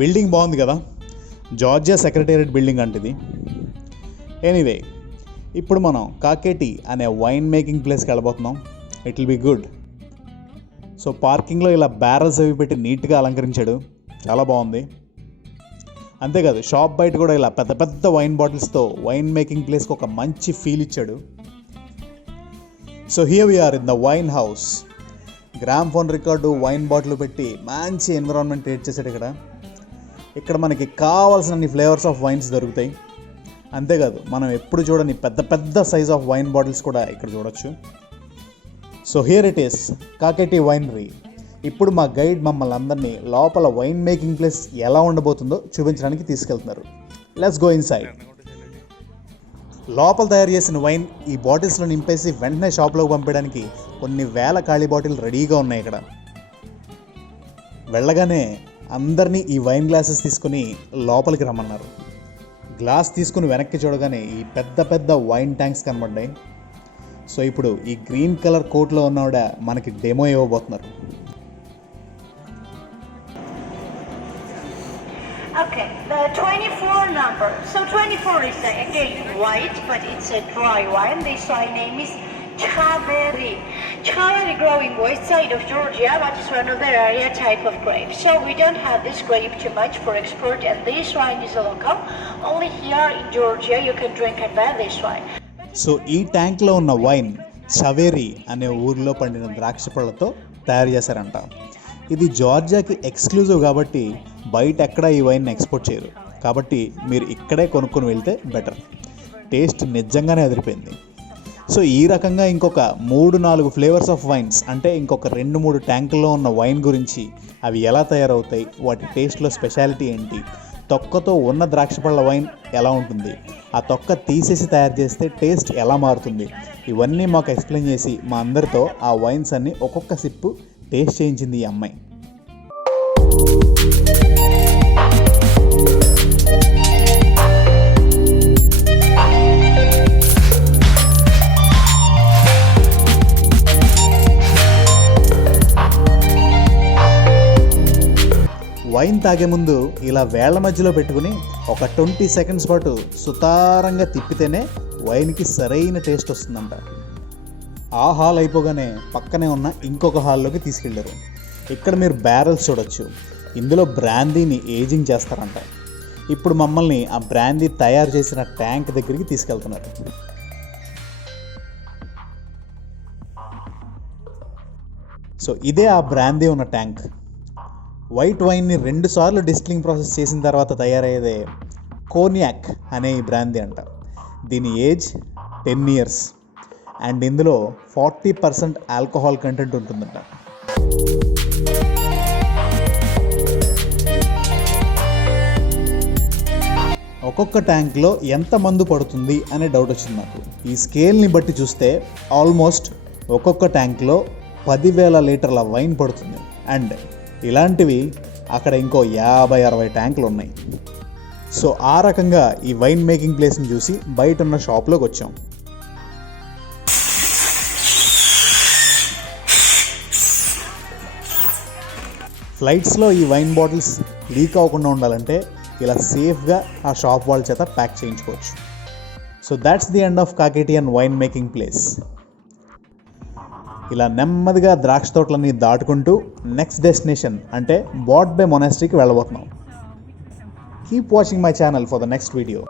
Building బాగుంది కదా, Georgia secretariat building అంటది. ఎనీవే, ఇప్పుడు మనం కాకేటి అనే వైన్ మేకింగ్ ప్లేస్కి వెళ్ళబోతున్నాం. It will be good. So పార్కింగ్లో ఇలా బ్యారల్స్ అవి పెట్టి నీట్గా అలంకరించాడు, చాలా బాగుంది. అంతేకాదు షాప్ బయట కూడా ఇలా పెద్ద పెద్ద వైన్ బాటిల్స్తో వైన్ మేకింగ్ ప్లేస్కి ఒక మంచి ఫీల్ ఇచ్చాడు. So here we are in the wine house. Gramophone record wine bottle పెట్టి మంచి ఎన్విరాన్మెంట్ క్రియేట్ చేశాడు. ఇక్కడ మనకి కావాల్సిన ఫ్లేవర్స్ ఆఫ్ వైన్స్ దొరుకుతాయి. అంతేకాదు మనం ఎప్పుడు చూడని పెద్ద పెద్ద సైజ్ ఆఫ్ వైన్ బాటిల్స్ కూడా ఇక్కడ చూడొచ్చు. So here it is Kakheti winery. ఇప్పుడు మా గైడ్ మమ్మల్ని అందరినీ లోపల వైన్ మేకింగ్ ప్లేస్ ఎలా ఉండబోతుందో చూపించడానికి తీసుకెళ్తున్నారు. Let's go inside. లోపల తయారు చేసిన వైన్ ఈ బాటిల్స్లో నింపేసి వెంటనే షాప్లోకి పంపించడానికి కొన్ని వేల ఖాళీ బాటిల్ రెడీగా ఉన్నాయి ఇక్కడ. వెళ్ళగానే అందరినీ ఈ వైన్ గ్లాసెస్ తీసుకుని లోపలికి రమ్మన్నారు. గ్లాస్ తీసుకుని వెనక్కి చూడగానే ఈ పెద్ద పెద్ద వైన్ ట్యాంక్స్ కనబడ్డాయి. సో ఇప్పుడు ఈ గ్రీన్ కలర్ కోట్లో ఉన్నవాడ మనకి డెమో ఇవ్వబోతున్నారు. Okay, the 24 number. So 24 is again white, but it's a dry wine. This wine name is Chavithi. Chavithi growing west side of Georgia, but it's one of the area type of grape. So we don't have this grape too much for export, and this wine is a local. Only here in Georgia you can drink and buy this wine. So ఈ ట్యాంక్లో ఉన్న wine చవేరి అనే ఊరిలో పండిన ద్రాక్ష పళ్ళతో తయారు చేశారంట. ఇది జార్జియాకి ఎక్స్క్లూజివ్ కాబట్టి బయట ఎక్కడ ఈ వైన్ ఎక్స్పోర్ట్ చేయరు. కాబట్టి మీరు ఇక్కడే కొనుక్కొని వెళ్తే బెటర్. టేస్ట్ నిజంగానే అదిరిపోయింది. సో ఈ రకంగా ఇంకొక 3-4 ఫ్లేవర్స్ ఆఫ్ వైన్స్, అంటే ఇంకొక 2-3 ట్యాంకుల్లో ఉన్న వైన్ గురించి, అవి ఎలా తయారవుతాయి, వాటి టేస్ట్లో స్పెషాలిటీ ఏంటి, తొక్కతో ఉన్న ద్రాక్ష పళ్ళ వైన్ ఎలా ఉంటుంది, ఆ తొక్క తీసేసి తయారు చేస్తే టేస్ట్ ఎలా మారుతుంది, ఇవన్నీ మాకు ఎక్స్ప్లెయిన్ చేసి మా అందరితో ఆ వైన్స్ అన్ని ఒక్కొక్క సిప్పు టేస్ట్ చేయించింది ఈ అమ్మాయి. వైన్ తాగే ముందు ఇలా వేళ్ల మధ్యలో పెట్టుకుని ఒక 20 సెకండ్స్ పాటు సుతారంగా తిప్పితేనే వైన్కి సరైన టేస్ట్ వస్తుందంట. ఆ హాల్ అయిపోగానే పక్కనే ఉన్న ఇంకొక హాల్లోకి తీసుకెళ్లారు. ఇక్కడ మీరు బ్యారల్స్ చూడొచ్చు. ఇందులో బ్రాందీని ఏజింగ్ చేస్తారంట. ఇప్పుడు మమ్మల్ని ఆ బ్రాందీ తయారు చేసిన ట్యాంక్ దగ్గరికి తీసుకెళ్తున్నారు. సో ఇదే ఆ బ్రాందీ ఉన్న ట్యాంక్. వైట్ వైన్ని 2 సార్లు డిస్టిలింగ్ ప్రాసెస్ చేసిన తర్వాత తయారయ్యేదే కోనియాక్ అనే ఈ బ్రాందీ అంట. దీని ఏజ్ 10 years అండ్ ఇందులో 40% ఆల్కహాల్ కంటెంట్ ఉంటుందంట. ఒక్కొక్క ట్యాంక్లో ఎంత మందు పడుతుంది అనే డౌట్ వచ్చింది నాకు. ఈ స్కేల్ని బట్టి చూస్తే ఆల్మోస్ట్ ఒక్కొక్క ట్యాంక్లో 10,000 లీటర్ల వైన్ పడుతుంది. అండ్ ఇలాంటివి అక్కడ ఇంకో 50-60 ట్యాంకులు ఉన్నాయి. సో ఆ రకంగా ఈ వైన్ మేకింగ్ ప్లేస్ని చూసి బయట ఉన్న షాప్లోకి వచ్చాం. ఫ్లైట్స్లో ఈ వైన్ బాటిల్స్ లీక్ అవ్వకుండా ఉండాలంటే ఇలా సేఫ్గా ఆ షాప్ వాళ్ళ చేత ప్యాక్ చేయించుకోవచ్చు. So that's the end of Kakheti and wine making place. ఇలా నెమ్మదిగా ద్రాక్ష తోటలన్నీ దాటుకుంటూ నెక్స్ట్ డెస్టినేషన్ అంటే బాట్ బే మొనాస్ట్రీకి వెళ్ళబోతున్నాం. Keep watching my channel for the next video.